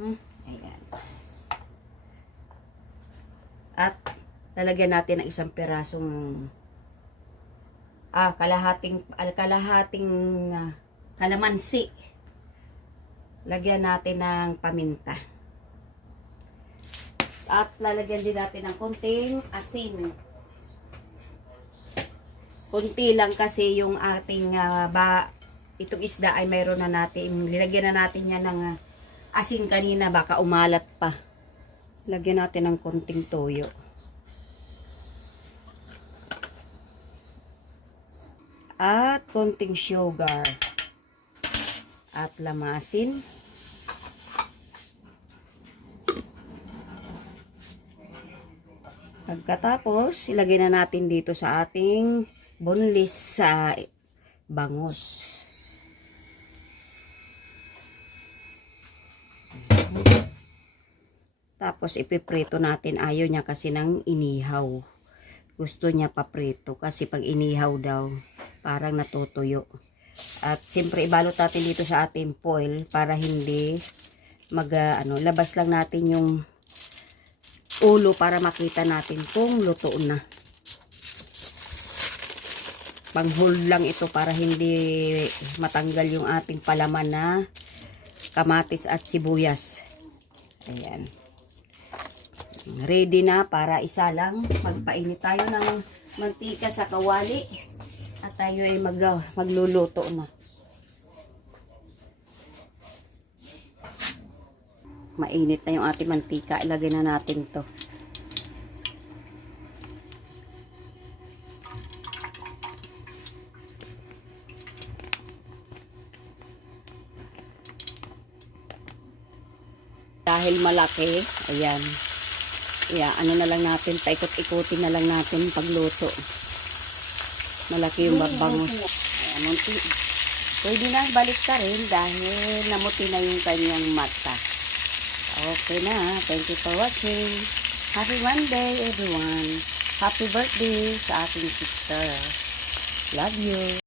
Ayan. At lalagyan natin ng isang pirasong kalahating kalamansi. Lagyan natin ng paminta. At lalagyan din natin ng konting asin. Kunti lang kasi yung ating itong isda ay mayroon na natin. Nilagyan na natin yan ng asin kanina, baka umalat pa. Lagyan natin ng konting toyo. At konting sugar. At lamasin. Pagkatapos, ilagay na natin dito sa ating boneless sa bangus. Tapos, ipiprito natin. Ayaw niya kasi ng inihaw. Gusto niya paprito kasi pag inihaw daw, parang natutuyo. At siyempre, ibalot natin dito sa ating foil para hindi labas lang natin yung ulo para makita natin kung luto na. Pang-hold lang ito para hindi matanggal yung ating palaman na kamatis at sibuyas. Ayan. Ready na para isa lang. Magpainit tayo ng mantika sa kawali. At tayo ay magluluto na. Mainit na yung ating mantika. Ilagay na natin to. Dahil malaki, ayan. Ano na lang natin, paikot-ikutin na lang natin pagluto. Malaki yung bangus. Ayan, pwede na balik ka rin dahil namuti na yung kanyang mata. Okay na. Thank you for watching. Happy Monday, everyone. Happy birthday sa ating sister. Love you.